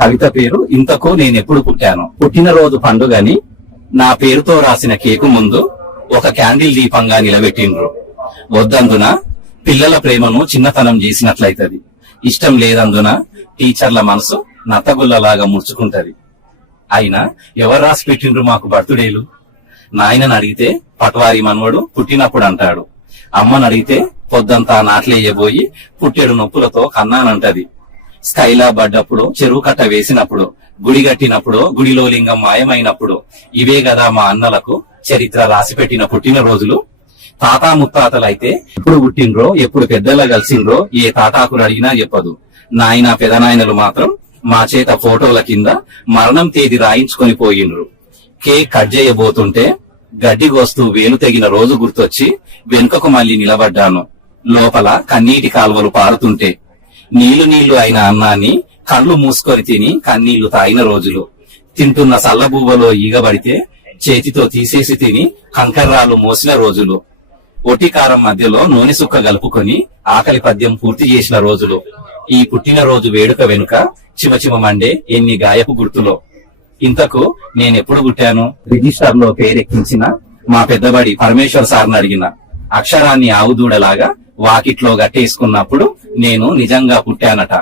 కవిత పేరు ఇంతకు నేనెప్పుడు పుట్టాను. పుట్టినరోజు పండుగని నా పేరుతో రాసిన కేకు ముందు ఒక క్యాండిల్ దీపంగా నిలబెట్టిండ్రు. వద్దందున పిల్లల ప్రేమను చిన్నతనం చేసినట్లయితది. ఇష్టం లేదందున టీచర్ల మనసు నత్తగుల్లలాగా ముడుచుకుంటది. అయినా ఎవరు రాసి పెట్టిండ్రు మాకు బర్త్డేలు? నాయనని అడిగితే పట్వారి మనవడు పుట్టినప్పుడు అంటాడు. అమ్మని అడిగితే పొద్దంతా నాట్లేయబోయి పుట్టెడు నొప్పులతో కన్నానంటది. స్కైలా పడ్డప్పుడు, చెరువు కట్ట వేసినప్పుడు, గుడి కట్టినప్పుడు, గుడిలో లింగం మాయమైనప్పుడు ఇవే గదా మా అన్నలకు చరిత్ర రాసిపెట్టిన పుట్టినరోజులు. తాతా ముత్తాతలైతే ఎప్పుడు పుట్టిండ్రో, ఎప్పుడు పెద్దలా కలిసిండ్రో ఏ తాతాకులు అడిగినా చెప్పదు. నాయన పెదనాయనలు మాత్రం మా చేత ఫోటోల కింద మరణం తేదీ రాయించుకొని పోయిండ్రు. కేక్ కట్ చేయబోతుంటే గడ్డి కోస్తూ వేలు తెగిన రోజు గుర్తొచ్చి వెనుకకు మళ్లీ నిలబడ్డాను. లోపల కన్నీటి కాల్వలు పారుతుంటే నీళ్లు అయిన అన్నాన్ని కళ్ళు మూసుకొని తిని కన్నీళ్లు తాగిన రోజులు. తింటున్న సల్లబువ్వలో ఈగబడితే చేతితో తీసేసి తిని కంకర్రాలు మోసిన రోజులు. ఒటికారం మధ్యలో నూనె సుక్క కలుపుకొని ఆకలి పద్యం పూర్తి చేసిన రోజులు. ఈ పుట్టినరోజు వేడుక వెనుక చిమచిమ మండే ఎన్ని గాయపు గుర్తులో. ఇంతకు నేనెప్పుడు పుట్టాను? రిజిస్టర్ లో పేరెక్కించిన మా పెద్దబడి పరమేశ్వర్ సార్ని అడిగిన అక్షరాన్ని ఆవుదూడలాగా వాకిట్లో గట్టేసుకున్నప్పుడు నేను నిజంగా పుట్టానట.